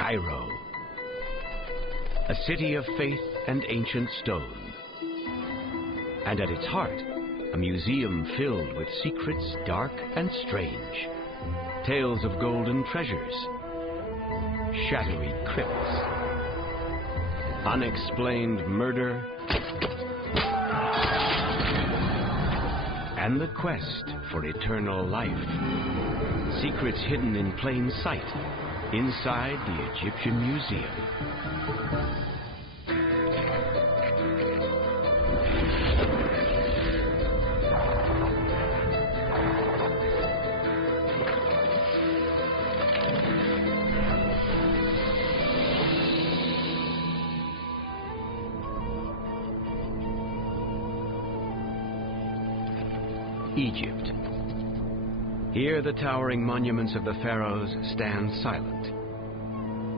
Cairo, a city of faith and ancient stone. And at its heart, a museum filled with secrets dark and strange, tales of golden treasures, shadowy crypts, unexplained murder, and the quest for eternal life. Secrets hidden in plain sight inside the Egyptian Museum. Egypt. Here the towering monuments of the pharaohs stand silent,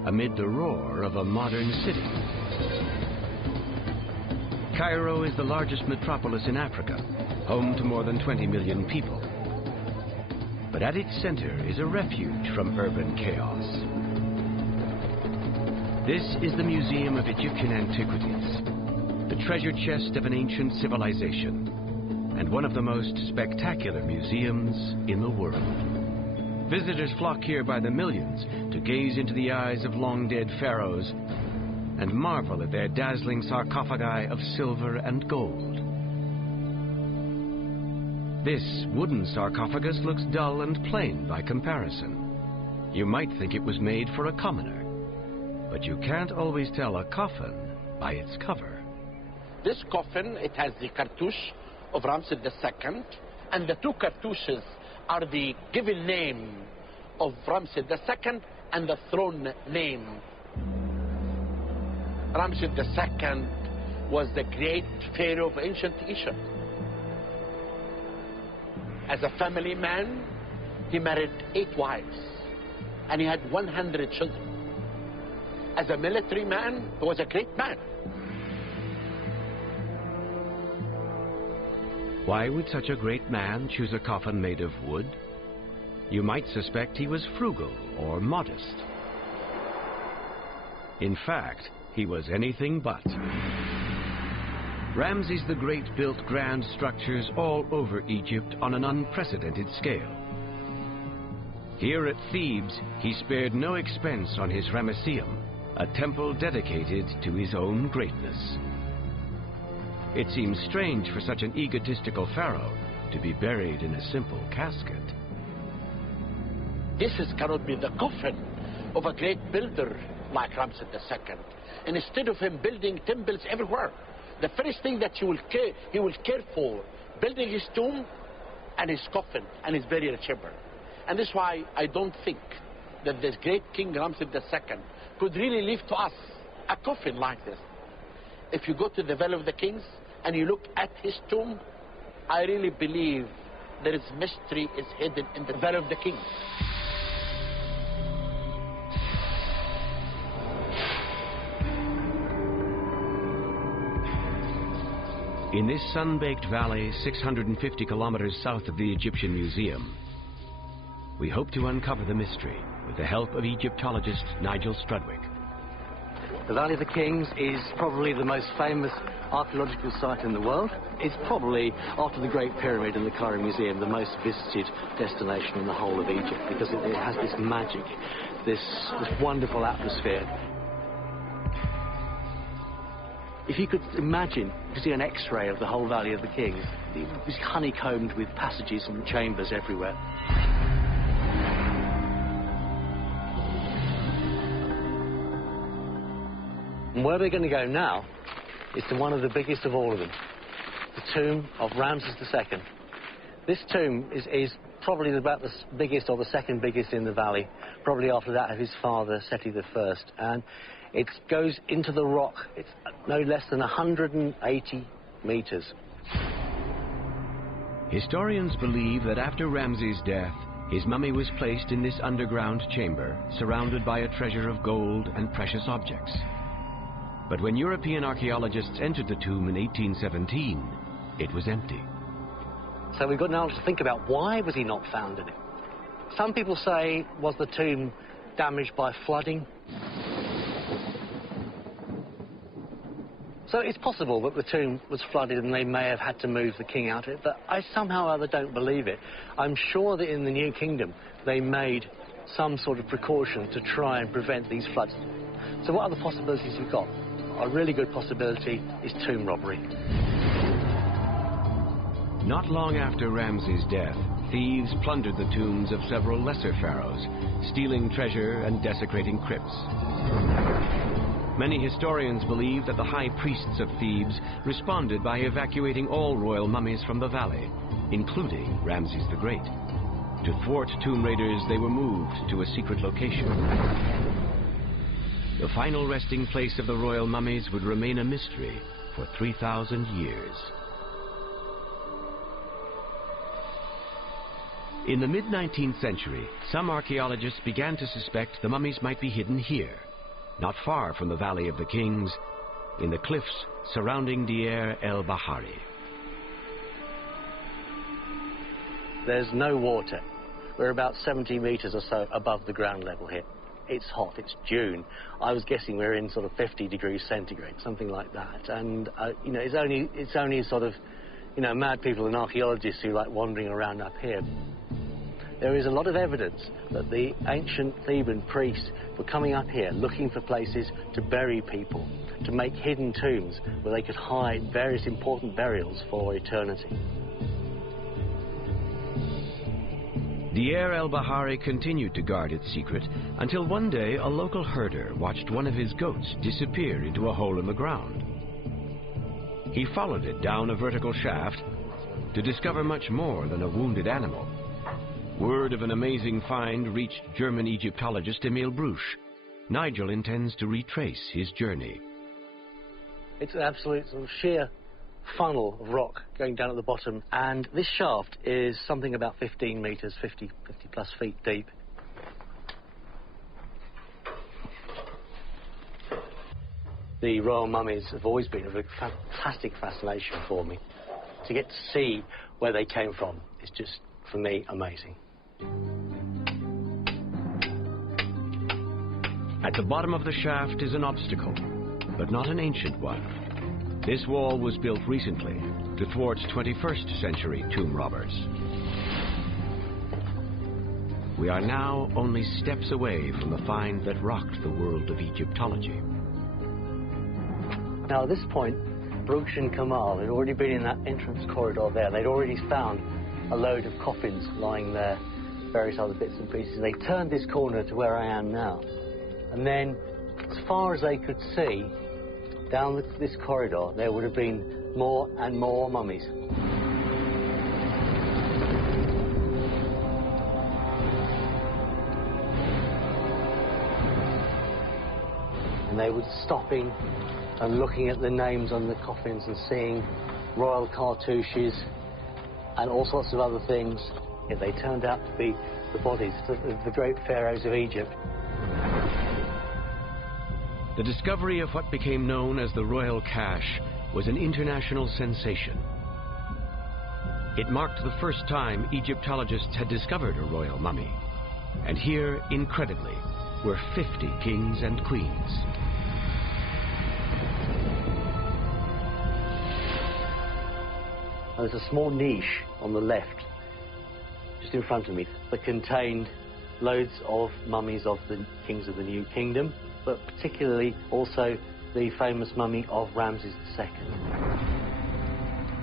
amid the roar of a modern city. Cairo is the largest metropolis in Africa, home to more than 20 million people. But at its center is a refuge from urban chaos. This is the Museum of Egyptian Antiquities, the treasure chest of an ancient civilization, and one of the most spectacular museums in the world. Visitors flock here by the millions to gaze into the eyes of long-dead pharaohs and marvel at their dazzling sarcophagi of silver and gold. This wooden sarcophagus looks dull and plain by comparison. You might think it was made for a commoner, but you can't always tell a coffin by its cover. This coffin, it has the cartouche of Ramses II, and the two cartouches are the given name of Ramses II and the throne name. Ramses II was the great pharaoh of ancient Egypt. As a family man, he married 8 wives, and he had 100 children. As a military man, he was a great man. Why would such a great man choose a coffin made of wood? You might suspect he was frugal or modest. In fact, he was anything but. Ramses the Great built grand structures all over Egypt on an unprecedented scale. Here at Thebes, he spared no expense on his Ramesseum, a temple dedicated to his own greatness. It seems strange for such an egotistical pharaoh to be buried in a simple casket. This cannot be the coffin of a great builder like Ramses II. And instead of him building temples everywhere, the first thing that he will care for, building his tomb and his coffin and his burial chamber. And that's why I don't think that this great king Ramses II could really leave to us a coffin like this. If you go to the Valley of the Kings and you look at his tomb, I really believe there is mystery is hidden in the Valley of the Kings. In this sun-baked valley 650 kilometers south of the Egyptian Museum, we hope to uncover the mystery with the help of Egyptologist Nigel Strudwick. The Valley of the Kings is probably the most famous archaeological site in the world. It's probably, after the Great Pyramid and the Cairo Museum, the most visited destination in the whole of Egypt, because it has this magic, this wonderful atmosphere. If you could imagine, you could see an X-ray of the whole Valley of the Kings. It was honeycombed with passages and chambers everywhere. And where we're going to go now is to one of the biggest of all of them, the tomb of Ramses II. This tomb is probably about the biggest or the second biggest in the valley, probably after that of his father, Seti I. And it goes into the rock. It's no less than 180 meters. Historians believe that after Ramses' death, his mummy was placed in this underground chamber, surrounded by a treasure of gold and precious objects. But when European archaeologists entered the tomb in 1817, it was empty. So we've got now to think about, why was he not found in it? Some people say, was the tomb damaged by flooding? So it's possible that the tomb was flooded and they may have had to move the king out of it, but I somehow or other don't believe it. I'm sure that in the New Kingdom they made some sort of precaution to try and prevent these floods. So what other possibilities we've got? A really good possibility is tomb robbery. Not long after Ramses' death, thieves plundered the tombs of several lesser pharaohs, stealing treasure and desecrating crypts. Many historians believe that the high priests of Thebes responded by evacuating all royal mummies from the valley, including Ramses the Great. To thwart tomb raiders, they were moved to a secret location. The final resting place of the royal mummies would remain a mystery for 3,000 years. In the mid-19th century, some archaeologists began to suspect the mummies might be hidden here, not far from the Valley of the Kings, in the cliffs surrounding Deir el-Bahari. There's no water. We're about 70 meters or so above the ground level here. It's hot, it's June. I was guessing we're in sort of 50 degrees centigrade, something like that. And, you know, it's only sort of, you know, mad people and archaeologists who like wandering around up here. There is a lot of evidence that the ancient Theban priests were coming up here looking for places to bury people, to make hidden tombs where they could hide various important burials for eternity. Deir el-Bahari continued to guard its secret until one day a local herder watched one of his goats disappear into a hole in the ground. He followed it down a vertical shaft to discover much more than a wounded animal. Word of an amazing find reached German Egyptologist Emil Bruch. Nigel intends to retrace his journey. It's an absolute sort of sheer funnel of rock going down at the bottom, and this shaft is something about 15 meters, 50 plus feet deep. The royal mummies have always been a fantastic fascination for me. To get to see where they came from is just, for me, amazing. At the bottom of the shaft is an obstacle, but not an ancient one. This wall was built recently to thwart 21st century tomb robbers. We are now only steps away from the find that rocked the world of Egyptology. Now at this point, Bruch and Kamal had already been in that entrance corridor there. They'd already found a load of coffins lying there, various other bits and pieces. They turned this corner to where I am now. And then, as far as they could see, down this corridor, there would have been more and more mummies. And they were stopping and looking at the names on the coffins and seeing royal cartouches and all sorts of other things. Yet they turned out to be the bodies of the great pharaohs of Egypt. The discovery of what became known as the royal cache was an international sensation. It marked the first time Egyptologists had discovered a royal mummy. And here, incredibly, were 50 kings and queens. There's a small niche on the left, just in front of me, that contained loads of mummies of the kings of the New Kingdom, but particularly also the famous mummy of Ramses II.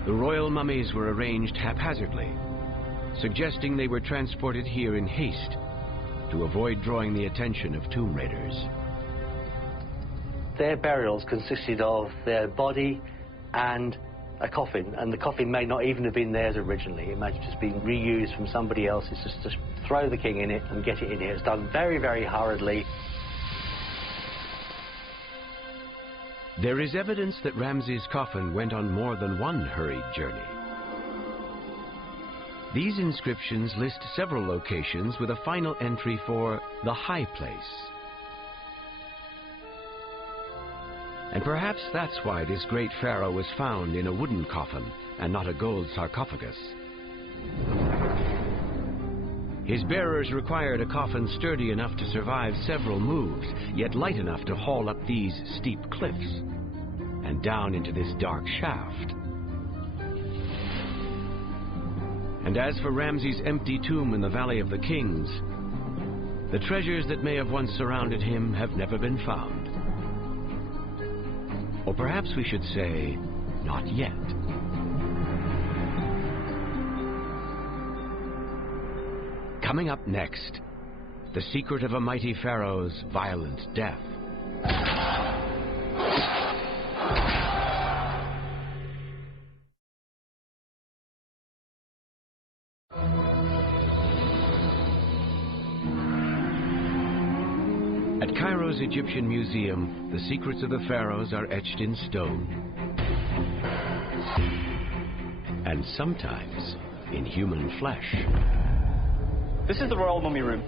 The royal mummies were arranged haphazardly, suggesting they were transported here in haste to avoid drawing the attention of tomb raiders. Their burials consisted of their body and a coffin, and the coffin may not even have been theirs originally. It might have just been reused from somebody else's, just to throw the king in it and get it in here. It's done very, very hurriedly. There is evidence that Ramses' coffin went on more than one hurried journey. These inscriptions list several locations with a final entry for the high place. And perhaps that's why this great pharaoh was found in a wooden coffin and not a gold sarcophagus. His bearers required a coffin sturdy enough to survive several moves, yet light enough to haul up these steep cliffs. and down into this dark shaft. And as for Ramses' empty tomb in the Valley of the Kings, the treasures that may have once surrounded him have never been found. Or perhaps we should say, not yet. Coming up next, the secret of a mighty pharaoh's violent death. At Cairo's Egyptian Museum, the secrets of the pharaohs are etched in stone. And sometimes in human flesh. This is the Royal Mummy Room.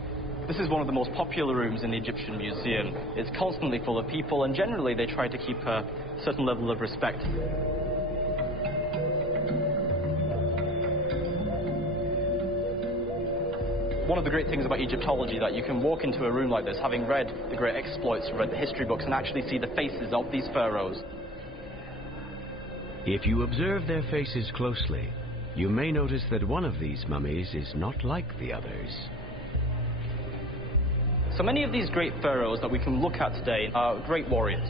This is one of the most popular rooms in the Egyptian Museum. It's constantly full of people, and generally they try to keep a certain level of respect. One of the great things about Egyptology that you can walk into a room like this, having read the great exploits, read the history books, and actually see the faces of these pharaohs. If you observe their faces closely, you may notice that one of these mummies is not like the others. So many of these great pharaohs that we can look at today are great warriors,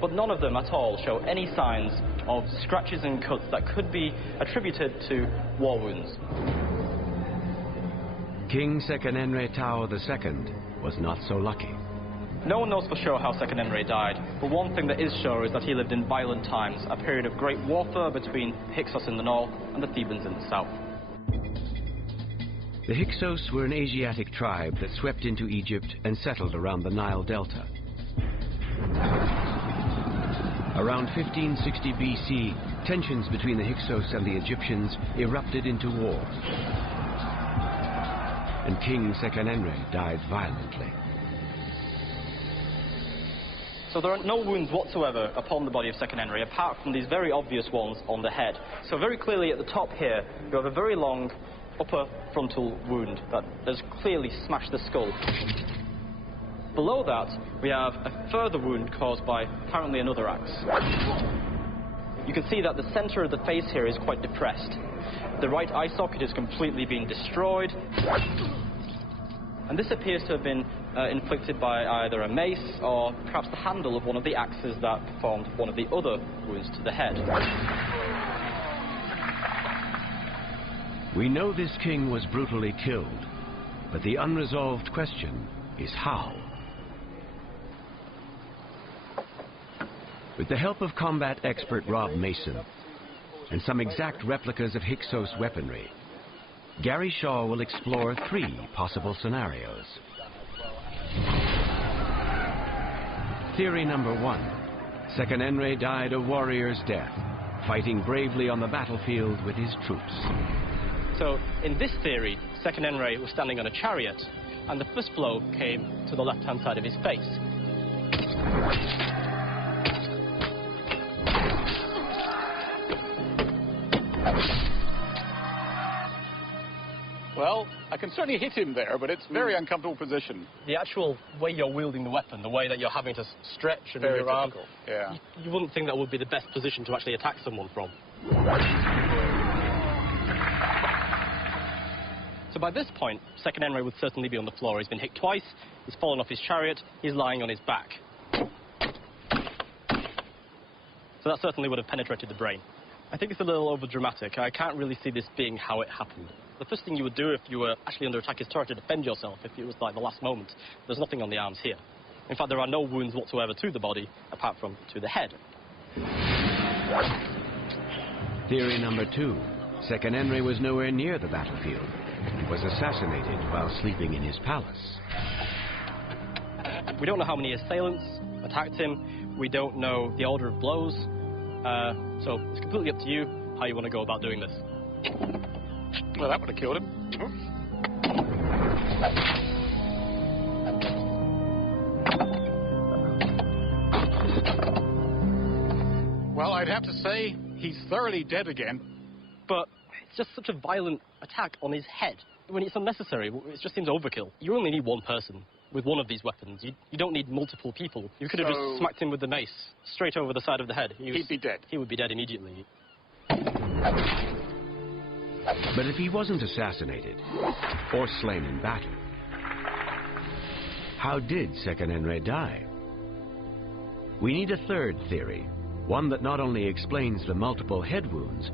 but none of them at all show any signs of scratches and cuts that could be attributed to war wounds. King Sekenenre Tao II was not so lucky. No one knows for sure how Sekenenre died, but one thing that is sure is that he lived in violent times, a period of great warfare between Hyksos in the north and the Thebans in the south. The Hyksos were an Asiatic tribe that swept into Egypt and settled around the Nile Delta. Around 1560 BC, tensions between the Hyksos and the Egyptians erupted into war. And King Sekenenre died violently. So there are no wounds whatsoever upon the body of Sekenenre, apart from these very obvious ones on the head. So very clearly at the top here, you have a very long upper frontal wound that has clearly smashed the skull. Below that, we have a further wound caused by apparently another axe. You can see that the center of the face here is quite depressed. The right eye socket has completely been destroyed. And this appears to have been inflicted by either a mace or perhaps the handle of one of the axes that performed one of the other wounds to the head. We know this king was brutally killed, but the unresolved question is how? With the help of combat expert Rob Mason and some exact replicas of Hyksos weaponry, Gary Shaw will explore 3 possible scenarios. Theory number 1. Sekenenre died a warrior's death, fighting bravely on the battlefield with his troops. So, in this theory, Sekenenre was standing on a chariot, and the first blow came to the left-hand side of his face. Well, I can certainly hit him there, but it's a very uncomfortable position. The actual way you're wielding the weapon, the way that you're having to stretch and move your arm, yeah. You wouldn't think that would be the best position to actually attack someone from. So by this point, Sekenenre would certainly be on the floor. He's been hit twice, he's fallen off his chariot, he's lying on his back. So that certainly would have penetrated the brain. I think it's a little over-dramatic. I can't really see this being how it happened. The first thing you would do if you were actually under attack is try to defend yourself if it was like the last moment. There's nothing on the arms here. In fact, there are no wounds whatsoever to the body, apart from to the head. Theory number 2. Sekenenre was nowhere near the battlefield and was assassinated while sleeping in his palace. We don't know how many assailants attacked him. We don't know the order of blows. So it's completely up to you how you want to go about doing this. Well, that would have killed him. Well, I'd have to say he's thoroughly dead again. But it's just such a violent attack on his head. When it's unnecessary, it just seems overkill. You only need one person with one of these weapons. You don't need multiple people. You could have just smacked him with the mace straight over the side of the head. He'd be dead. He would be dead immediately. But if he wasn't assassinated or slain in battle, how did Seqenenre die? We need a third theory, one that not only explains the multiple head wounds,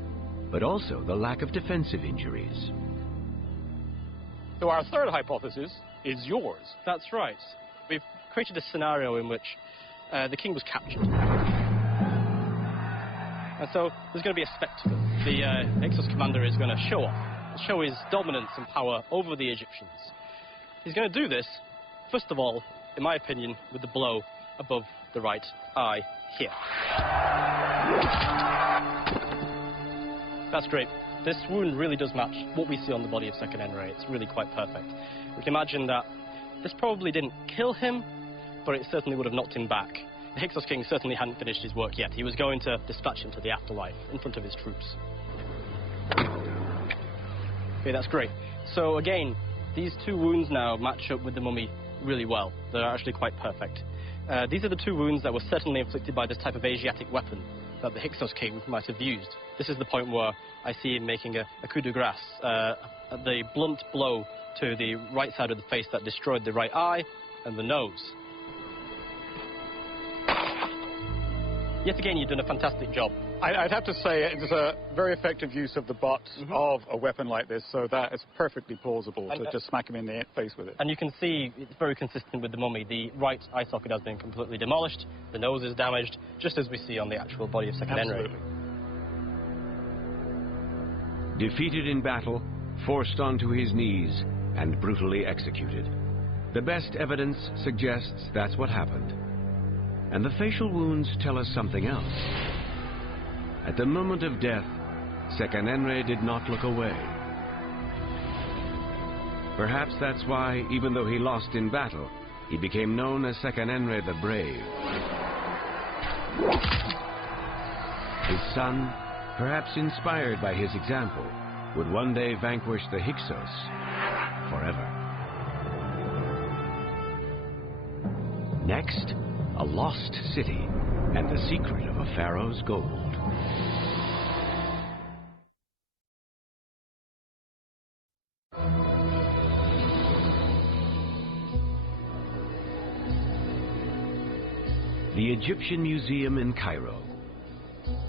but also the lack of defensive injuries. So our third hypothesis is yours. That's right. We've created a scenario in which the king was captured. And so there's going to be a spectacle. The Hyksos commander is going to show his dominance and power over the Egyptians. He's going to do this, first of all, in my opinion, with the blow above the right eye here. That's great. This wound really does match what we see on the body of Seqenenre. It's really quite perfect. We can imagine that this probably didn't kill him, but it certainly would have knocked him back. The Hyksos king certainly hadn't finished his work yet. He was going to dispatch him to the afterlife in front of his troops. Okay, that's great. So again, these two wounds now match up with the mummy really well. They're actually quite perfect. These are the two wounds that were certainly inflicted by this type of Asiatic weapon that the Hyksos king might have used. This is the point where I see him making a coup de grace, the blunt blow to the right side of the face that destroyed the right eye and the nose. Yet again, you've done a fantastic job. I'd have to say it's a very effective use of the butt of a weapon like this, so that is perfectly plausible to just smack him in the face with it. And you can see it's very consistent with the mummy. The right eye socket has been completely demolished, the nose is damaged, just as we see on the actual body of Seqenenre. Absolutely. Defeated in battle, forced onto his knees, and brutally executed. The best evidence suggests that's what happened. And the facial wounds tell us something else. At the moment of death, Seqenenre did not look away. Perhaps that's why, even though he lost in battle, he became known as Seqenenre the Brave. His son, perhaps inspired by his example, would one day vanquish the Hyksos forever. Next, a lost city and the secret of a pharaoh's gold. The Egyptian Museum in Cairo.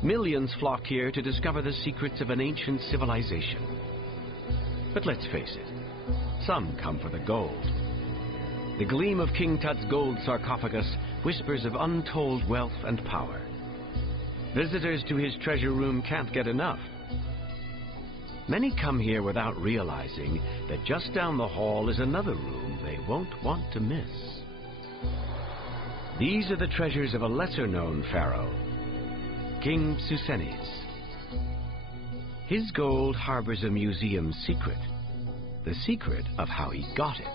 Millions flock here to discover the secrets of an ancient civilization. But let's face it, some come for the gold. The gleam of King Tut's gold sarcophagus whispers of untold wealth and power. Visitors to his treasure room can't get enough. Many come here without realizing that just down the hall is another room they won't want to miss. These are the treasures of a lesser-known pharaoh, King Psusenes. His gold harbors a museum secret, the secret of how he got it.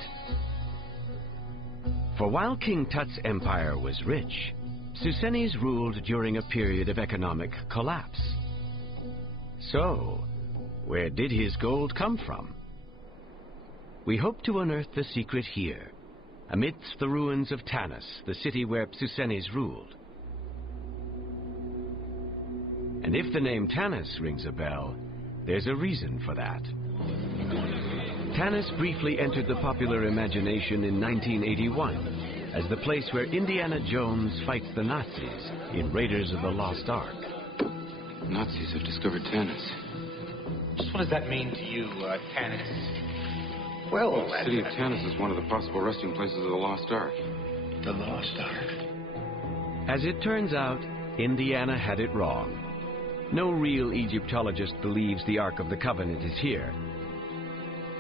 For while King Tut's empire was rich, Psusenes ruled during a period of economic collapse. So, where did his gold come from? We hope to unearth the secret here, amidst the ruins of Tanis, the city where Psusenes ruled. And if the name Tanis rings a bell, there's a reason for that. Tanis briefly entered the popular imagination in 1981 as the place where Indiana Jones fights the Nazis in Raiders of the Lost Ark. The Nazis have discovered Tanis. Just what does that mean to you, Tanis? Well, the city of Tanis is one of the possible resting places of the Lost Ark. The Lost Ark. As it turns out, Indiana had it wrong. No real Egyptologist believes the Ark of the Covenant is here.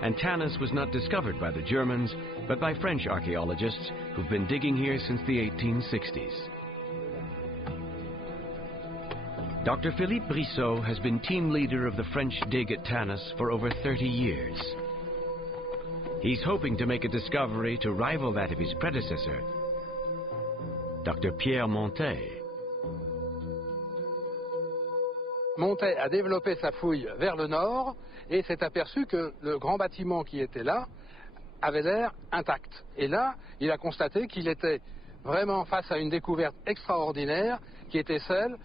And Tanis was not discovered by the Germans, but by French archaeologists who've been digging here since the 1860s. Dr. Philippe Brissot has been team leader of the French dig at Tanis for over 30 years. He's hoping to make a discovery to rival that of his predecessor, Dr. Pierre Montet. Montet a développé sa fouille vers le nord et s'est aperçu que le grand bâtiment qui était là avait l'air intact. Et là, il a constaté qu'il était vraiment face à une découverte extraordinaire qui était celle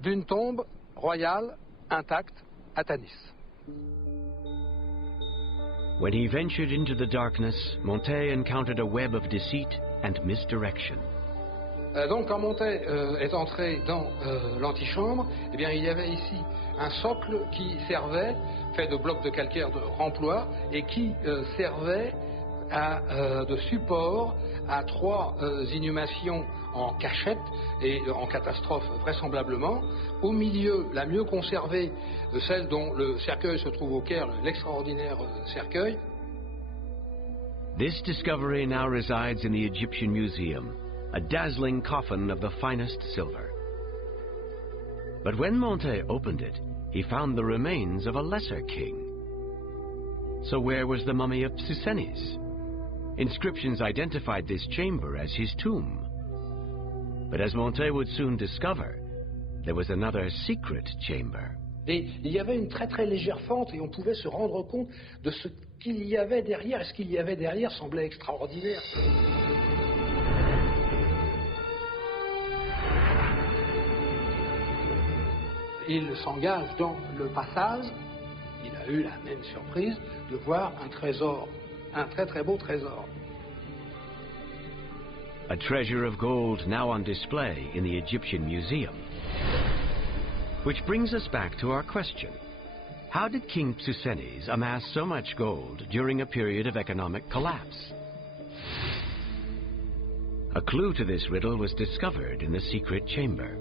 d'une tombe royale intacte à Tanis. When he ventured into the darkness, Montet encountered a web of deceit and misdirection. Donc quand Montet est entré dans l'antichambre, eh bien, il y avait ici un socle qui servait, fait de blocs de calcaire de remploi, et qui servait de support à 3 inhumations en cachette et en catastrophe vraisemblablement. Au milieu, la mieux conservée, celle dont le cercueil se trouve au Caire, l'extraordinaire cercueil. This discovery now resides in the Egyptian Museum, a dazzling coffin of the finest silver. But when Montet opened it, he found the remains of a lesser king. So where was the mummy of Psusennes? Inscriptions identified this chamber as his tomb. But as Montet would soon discover, there was another secret chamber. Et il y avait une très très légère fente et on pouvait se rendre compte de ce qu'il y avait derrière. Et ce qu'il y avait derrière semblait extraordinaire. Il s'engage dans le passage. Il a eu la même surprise de voir un trésor, un très très beau trésor. A treasure of gold now on display in the Egyptian Museum. Which brings us back to our question. How did King Psusennes amass so much gold during a period of economic collapse? A clue to this riddle was discovered in the secret chamber.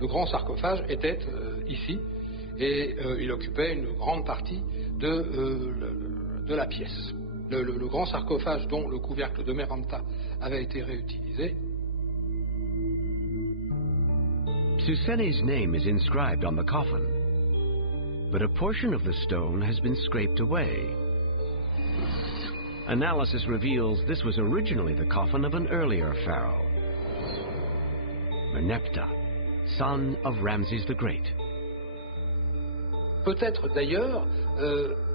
Le grand sarcophage était ici et il occupait une grande partie de la pièce. Le grand sarcophage dont le couvercle de Merempta avait été réutilisé. Psusennes' name is inscribed on the coffin, but a portion of the stone has been scraped away. Analysis reveals this was originally the coffin of an earlier pharaoh, Merneptah, son of Ramses the Great. Peut-être d'ailleurs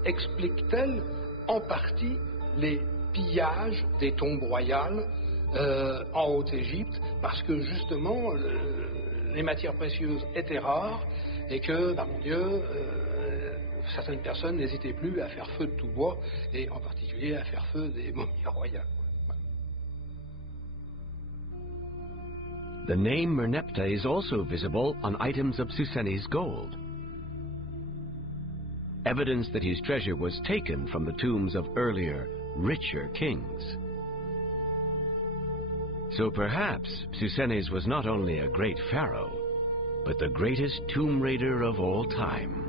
explique-t-elle en partie les pillages des tombes royales en Haute-Égypte, parce que justement les matières précieuses étaient rares et que, mon Dieu, certaines personnes n'hésitaient plus à faire feu de tout bois et en particulier à faire feu des momies royales. The name Merneptah is also visible on items of Psusennes' gold. Evidence that his treasure was taken from the tombs of earlier, richer kings. So perhaps Psusennes was not only a great pharaoh, but the greatest tomb raider of all time.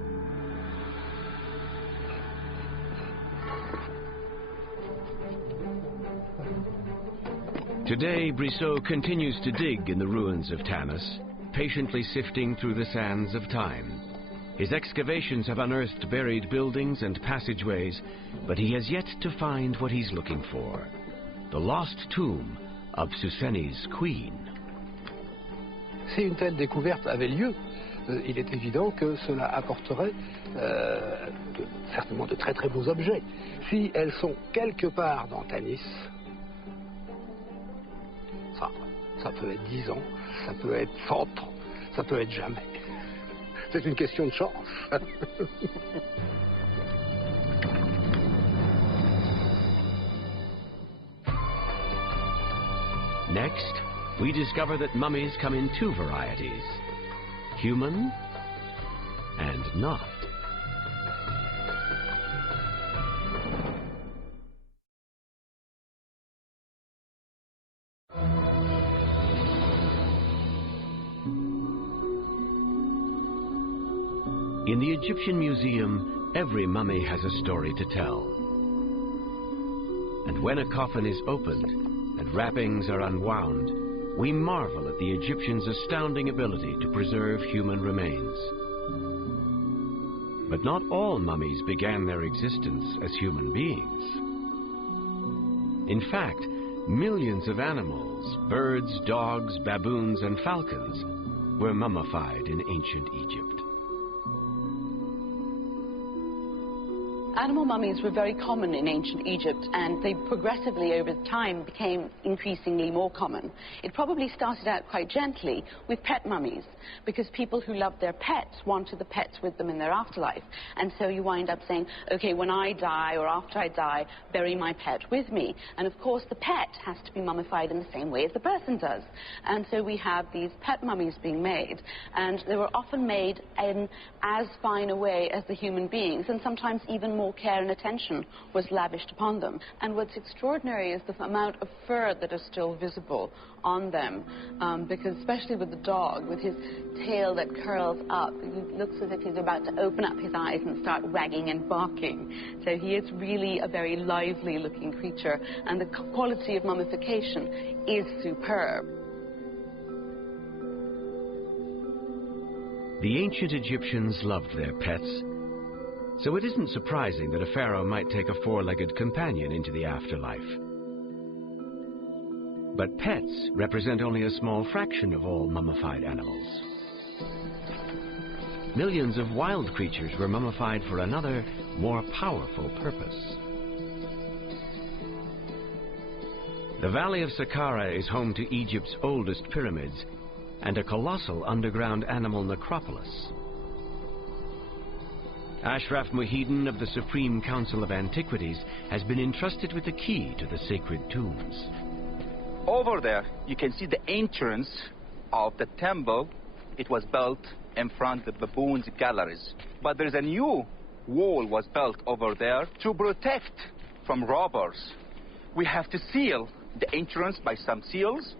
Today, Brissot continues to dig in the ruins of Tanis, patiently sifting through the sands of time. His excavations have unearthed buried buildings and passageways, but he has yet to find what he's looking for, the lost tomb of Psusennes' queen. Si une telle découverte avait lieu, il est évident que cela apporterait certainement de très très beaux objets. Si elles sont quelque part dans Tanis, ça peut être 10 ans, ça peut être 100 ans, ça peut être jamais. C'est une question de chance. Next, we discover that mummies come in 2 varieties, human and not. In the Egyptian Museum, every mummy has a story to tell. And when a coffin is opened and wrappings are unwound, we marvel at the Egyptians' astounding ability to preserve human remains. But not all mummies began their existence as human beings. In fact, millions of animals, birds, dogs, baboons, and falcons, were mummified in ancient Egypt. Animal mummies were very common in ancient Egypt, and they progressively over time became increasingly more common. It probably started out quite gently with pet mummies, because people who loved their pets wanted the pets with them in their afterlife. And so you wind up saying, okay, when I die or after I die, bury my pet with me. And of course the pet has to be mummified in the same way as the person does. And so we have these pet mummies being made, and they were often made in as fine a way as the human beings, and sometimes even more care and attention was lavished upon them. And what's extraordinary is the amount of fur that is still visible on them, because especially with the dog, with his tail that curls up, he looks as if he's about to open up his eyes and start wagging and barking. So he is really a very lively looking creature, and the quality of mummification is superb. The ancient Egyptians loved their pets, so it isn't surprising that a pharaoh might take a four-legged companion into the afterlife. But pets represent only a small fraction of all mummified animals. Millions of wild creatures were mummified for another, more powerful purpose. The Valley of Saqqara is home to Egypt's oldest pyramids and a colossal underground animal necropolis. Ashraf Muhyiddin of the Supreme Council of Antiquities has been entrusted with the key to the sacred tombs. Over there, you can see the entrance of the temple. It was built in front of the baboons' galleries. But there's a new wall was built over there to protect from robbers. We have to seal the entrance by some seals,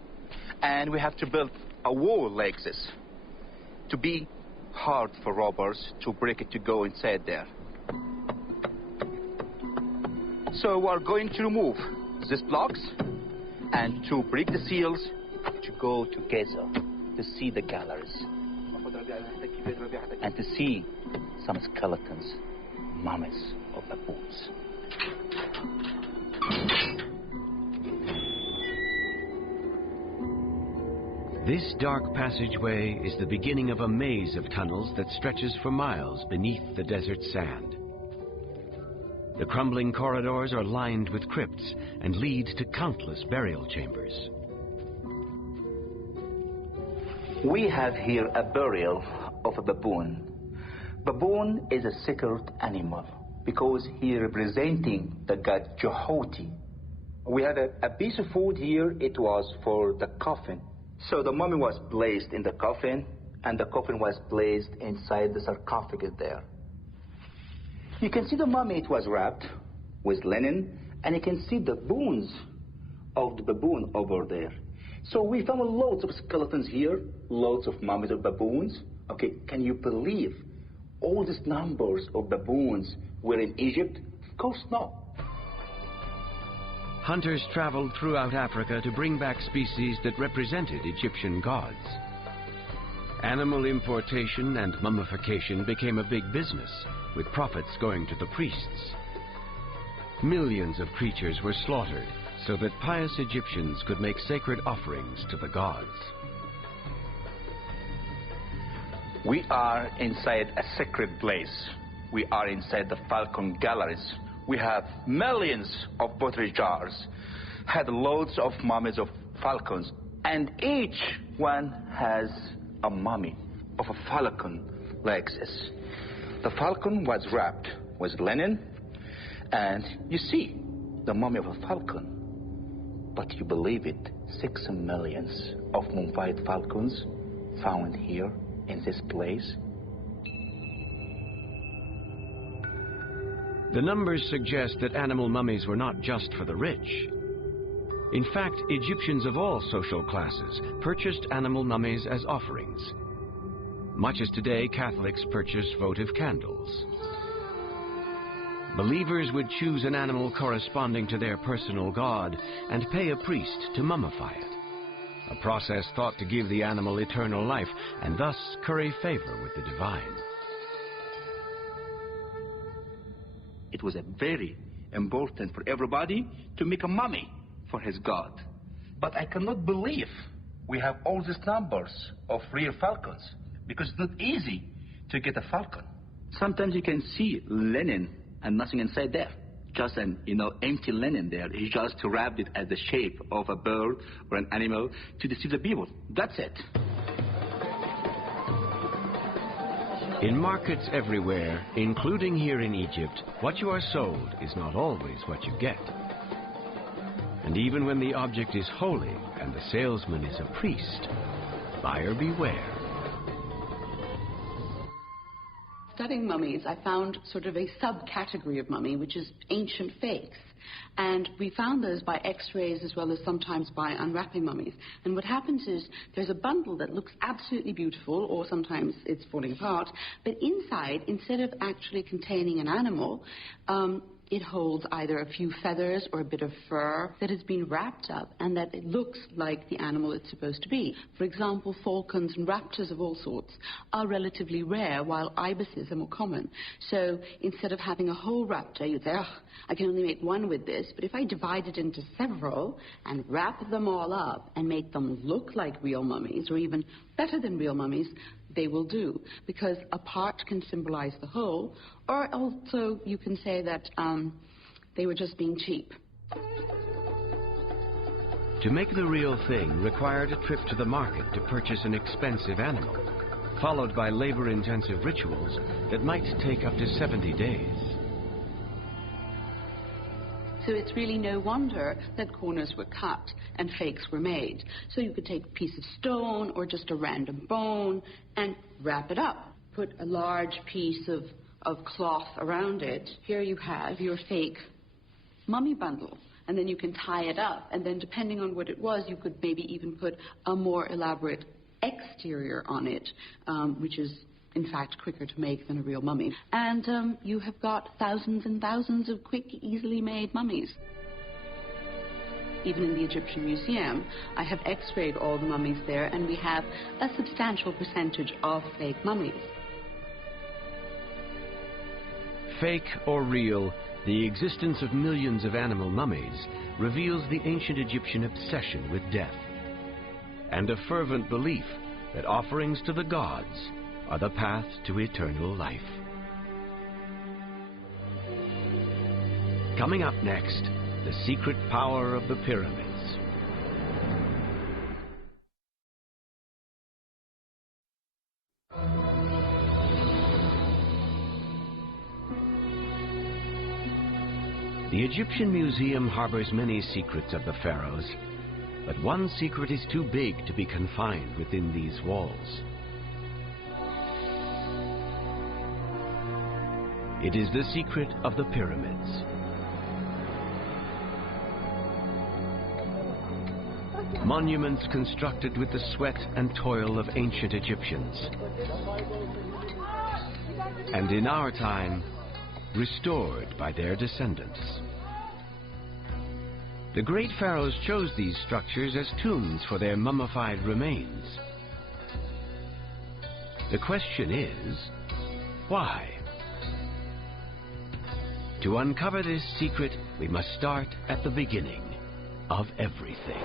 and we have to build a wall like this to be hard for robbers to break it to go inside there. So we are going to remove these blocks and to break the seals to go to Giza to see the galleries and to see some skeletons, mummies of baboons. This dark passageway is the beginning of a maze of tunnels that stretches for miles beneath the desert sand. The crumbling corridors are lined with crypts and lead to countless burial chambers. We have here a burial of a baboon. Baboon is a sacred animal because he representing the god Jehovah. We have a piece of wood here. It was for the coffin. So the mummy was placed in the coffin, and the coffin was placed inside the sarcophagus there. You can see the mummy, it was wrapped with linen, and you can see the bones of the baboon over there. So we found loads of skeletons here, loads of mummies of baboons. Okay, can you believe all these numbers of baboons were in Egypt? Of course not. Hunters traveled throughout Africa to bring back species that represented Egyptian gods. Animal importation and mummification became a big business, with profits going to the priests. Millions of creatures were slaughtered so that pious Egyptians could make sacred offerings to the gods. We are inside a sacred place. We are inside the Falcon Galleries. We have millions of pottery jars, had loads of mummies of falcons, and each one has a mummy of a falcon like this. The falcon was wrapped with linen, and you see the mummy of a falcon. But you believe it, 6 millions of mummified falcons found here in this place. The numbers suggest that animal mummies were not just for the rich. In fact, Egyptians of all social classes purchased animal mummies as offerings, much as today Catholics purchase votive candles. Believers would choose an animal corresponding to their personal god and pay a priest to mummify it, a process thought to give the animal eternal life and thus curry favor with the divine. It was very important for everybody to make a mummy for his god. But I cannot believe we have all these numbers of real falcons, because it's not easy to get a falcon. Sometimes you can see linen and nothing inside there. Just an, empty linen there. He just wrapped it as the shape of a bird or an animal to deceive the people. That's it. In markets everywhere, including here in Egypt, what you are sold is not always what you get. And even when the object is holy and the salesman is a priest, buyer beware. Studying mummies, I found sort of a subcategory of mummy, which is ancient fakes. And we found those by x-rays as well as sometimes by unwrapping mummies. And what happens is there's a bundle that looks absolutely beautiful, or sometimes it's falling apart, but inside, instead of actually containing an animal, it holds either a few feathers or a bit of fur that has been wrapped up and that it looks like the animal it's supposed to be. For example, falcons and raptors of all sorts are relatively rare, while ibises are more common. So instead of having a whole raptor, you'd say, oh, I can only make one with this, but if I divide it into several and wrap them all up and make them look like real mummies, or even better than real mummies, they will do, because a part can symbolize the whole, or also you can say that they were just being cheap. To make the real thing required a trip to the market to purchase an expensive animal, followed by labor-intensive rituals that might take up to 70 days. So it's really no wonder that corners were cut and fakes were made. So you could take a piece of stone or just a random bone and wrap it up. Put a large piece of cloth around it. Here you have your fake mummy bundle. And then you can tie it up. And then depending on what it was, you could maybe even put a more elaborate exterior on it, which is in fact quicker to make than a real mummy. And you have got thousands and thousands of quick, easily made mummies. Even in the Egyptian Museum, I have x-rayed all the mummies there, and we have a substantial percentage of fake mummies. Fake or real, the existence of millions of animal mummies reveals the ancient Egyptian obsession with death, and a fervent belief that offerings to the gods are the path to eternal life. Coming up next, the secret power of the pyramids. The Egyptian Museum harbors many secrets of the pharaohs, but one secret is too big to be confined within these walls. It is the secret of the pyramids. Monuments constructed with the sweat and toil of ancient Egyptians, and in our time, restored by their descendants. The great pharaohs chose these structures as tombs for their mummified remains. The question is, why? To uncover this secret, we must start at the beginning of everything.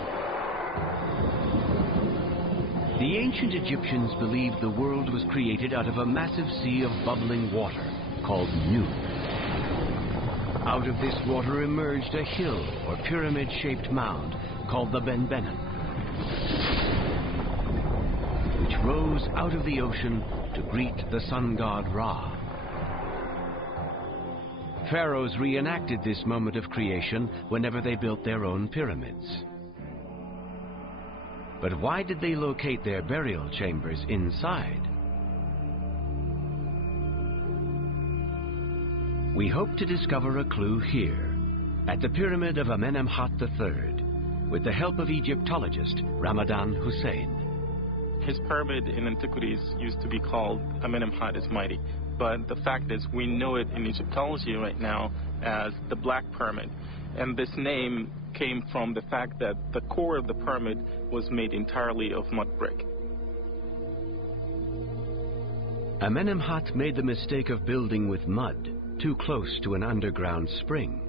The ancient Egyptians believed the world was created out of a massive sea of bubbling water called Nu. Out of this water emerged a hill or pyramid-shaped mound called the Benbenon, which rose out of the ocean to greet the sun god Ra. Pharaohs reenacted this moment of creation whenever they built their own pyramids. But why did they locate their burial chambers inside? We hope to discover a clue here, at the pyramid of Amenemhat III, with the help of Egyptologist Ramadan Hussein. His pyramid in antiquities used to be called Amenemhat is Mighty, but the fact is we know it in Egyptology right now as the Black Pyramid, and this name came from the fact that the core of the pyramid was made entirely of mud brick. Amenemhat made the mistake of building with mud, too close to an underground spring.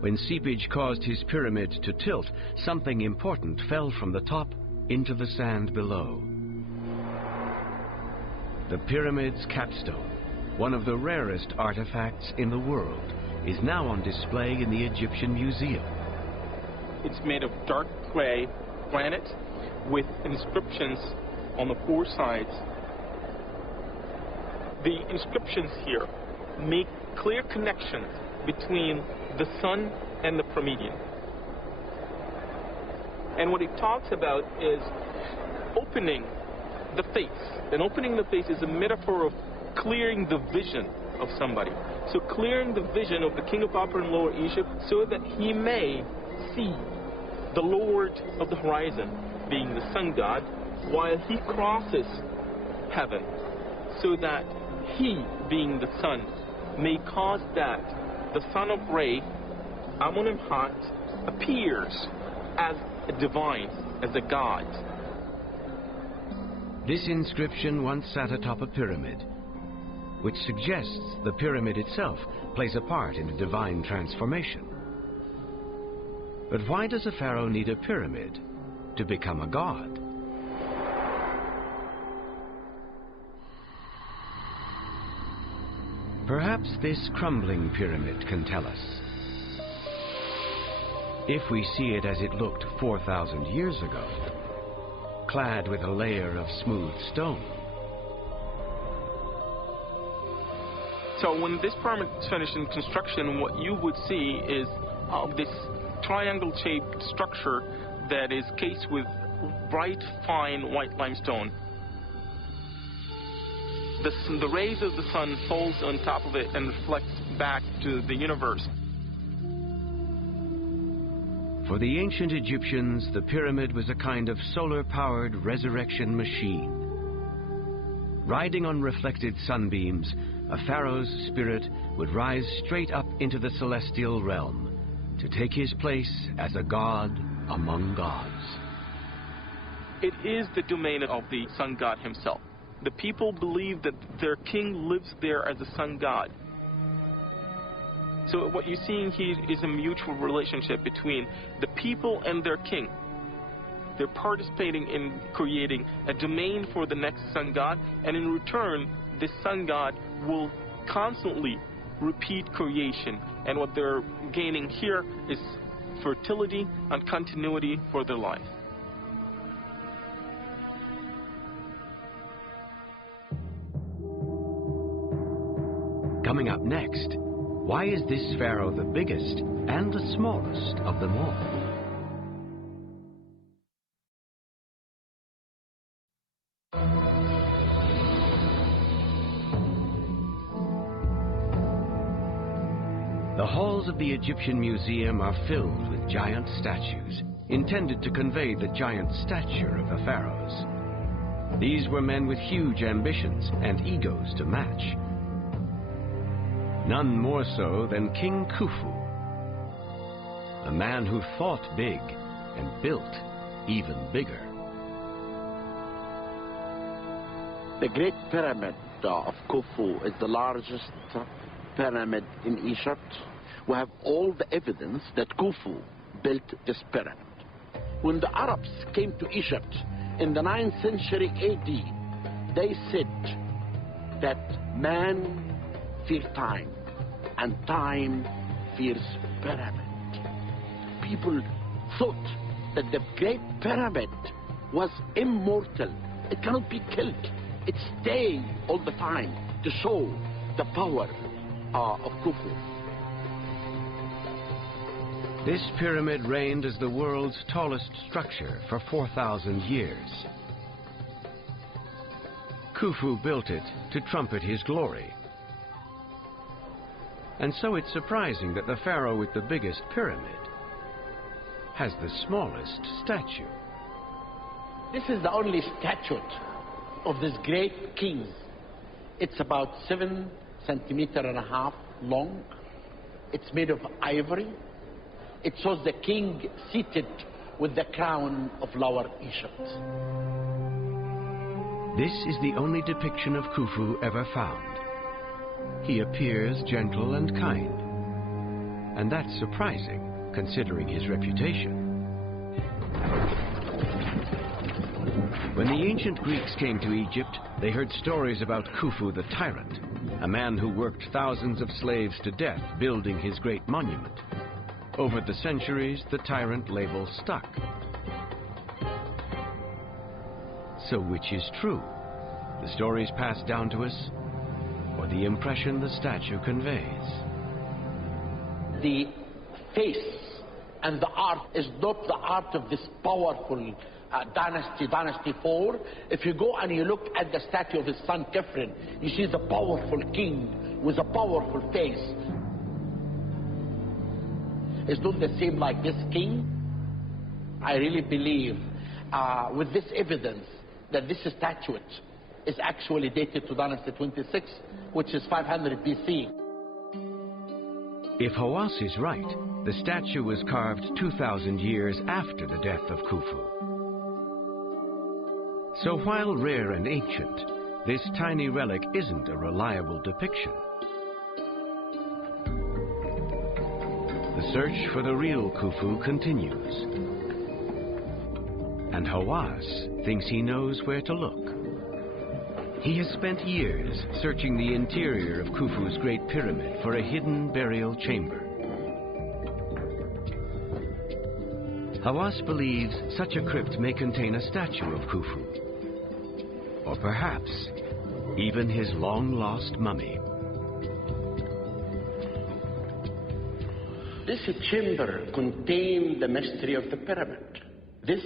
When seepage caused his pyramid to tilt, something important fell from the top into the sand below. The pyramid's capstone, one of the rarest artifacts in the world, is now on display in the Egyptian Museum. It's made of dark gray granite with inscriptions on the four sides. The inscriptions here make clear connections between the sun and the Pyramidion. And what it talks about is opening the face. And opening the face is a metaphor of clearing the vision of somebody. So clearing the vision of the king of Upper and Lower Egypt so that he may see the Lord of the horizon, being the sun god, while he crosses heaven, so that he, being the sun, may cause that the son of Re, Amun-Imhotep, appears as a divine, as a god. This inscription once sat atop a pyramid, which suggests the pyramid itself plays a part in a divine transformation. But why does a pharaoh need a pyramid to become a god? Perhaps this crumbling pyramid can tell us. If we see it as it looked 4,000 years ago, clad with a layer of smooth stone. So when this pyramid is finished in construction, what you would see is this triangle-shaped structure that is cased with bright, fine white limestone. The rays of the sun falls on top of it and reflects back to the universe. For the ancient Egyptians, the pyramid was a kind of solar-powered resurrection machine. Riding on reflected sunbeams, a pharaoh's spirit would rise straight up into the celestial realm to take his place as a god among gods. It is the domain of the sun god himself. The people believe that their king lives there as a sun god. So what you're seeing here is a mutual relationship between the people and their king. They're participating in creating a domain for the next sun god, and in return, this sun god will constantly repeat creation. And what they're gaining here is fertility and continuity for their life. Coming up next, why is this pharaoh the biggest and the smallest of them all? The halls of the Egyptian Museum are filled with giant statues, intended to convey the giant stature of the pharaohs. These were men with huge ambitions and egos to match. None more so than King Khufu, a man who thought big and built even bigger. The Great Pyramid of Khufu is the largest pyramid in Egypt. We have all the evidence that Khufu built this pyramid. When the Arabs came to Egypt in the 9th century AD, they said that man fears time, and time fears pyramid. People thought that the Great Pyramid was immortal. It cannot be killed. It stays all the time to show the power of Khufu. This pyramid reigned as the world's tallest structure for 4,000 years. Khufu built it to trumpet his glory. And so it's surprising that the pharaoh with the biggest pyramid has the smallest statue. This is the only statue of this great king. It's about 7.5 centimeters long. It's made of ivory. It shows the king seated with the crown of Lower Egypt. This is the only depiction of Khufu ever found. He appears gentle and kind, and that's surprising, considering his reputation. When the ancient Greeks came to Egypt, they heard stories about Khufu the tyrant. a man who worked thousands of slaves to death building his great monument. Over the centuries, the tyrant label stuck. So which is true? The stories passed down to us, or the impression the statue conveys? The face and the art is not the art of this powerful dynasty 4. If you go and you look at the statue of his son Khephren, you see the powerful king with a powerful face. It's not the same like this king. I really believe with this evidence that this statuette is actually dated to Dynasty 26, which is 500 BC. If Hawass is right, the statue was carved 2,000 years after the death of Khufu. So while rare and ancient, this tiny relic isn't a reliable depiction. The search for the real Khufu continues. And Hawass thinks he knows where to look. He has spent years searching the interior of Khufu's Great Pyramid for a hidden burial chamber. Hawass believes such a crypt may contain a statue of Khufu, or perhaps even his long-lost mummy. This chamber contained the mystery of the pyramid. This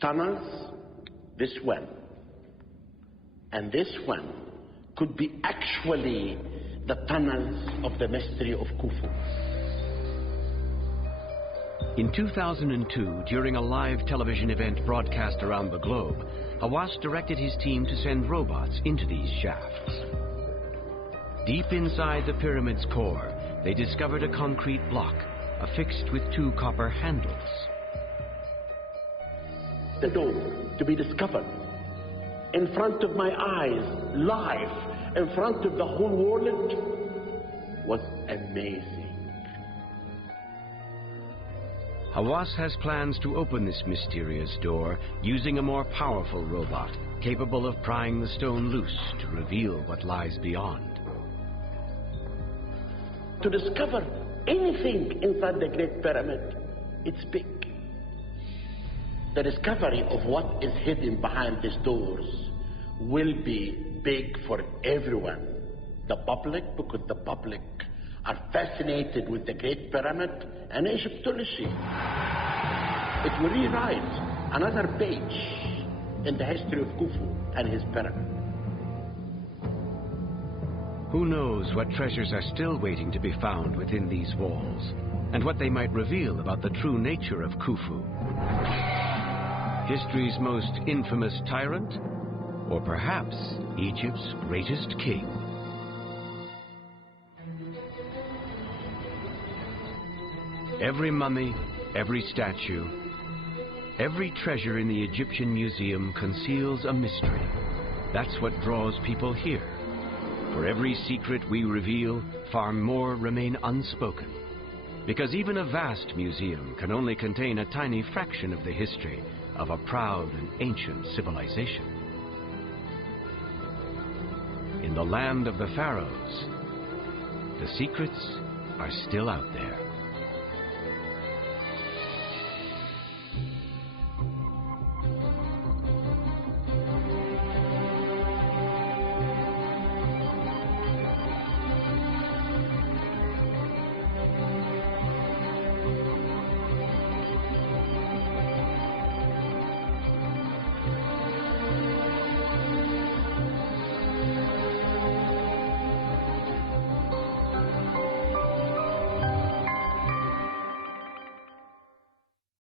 tunnels, this one, and this one could be actually the tunnels of the mystery of Khufu. In 2002, during a live television event broadcast around the globe, Hawass directed his team to send robots into these shafts. Deep inside the pyramid's core, they discovered a concrete block, affixed with 2 copper handles. The door to be discovered in front of my eyes, live, in front of the whole world, was amazing. Hawass has plans to open this mysterious door using a more powerful robot, capable of prying the stone loose to reveal what lies beyond. To discover anything inside the Great Pyramid, it's big. The discovery of what is hidden behind these doors will be big for everyone. The public, because the public are fascinated with the Great Pyramid and Egyptology. It will rewrite another page in the history of Khufu and his pyramid. Who knows what treasures are still waiting to be found within these walls, and what they might reveal about the true nature of Khufu. History's most infamous tyrant, or perhaps Egypt's greatest king. Every mummy, every statue, every treasure in the Egyptian museum conceals a mystery. That's what draws people here. For every secret we reveal, far more remain unspoken. Because even a vast museum can only contain a tiny fraction of the history of a proud and ancient civilization. In the land of the pharaohs, the secrets are still out there.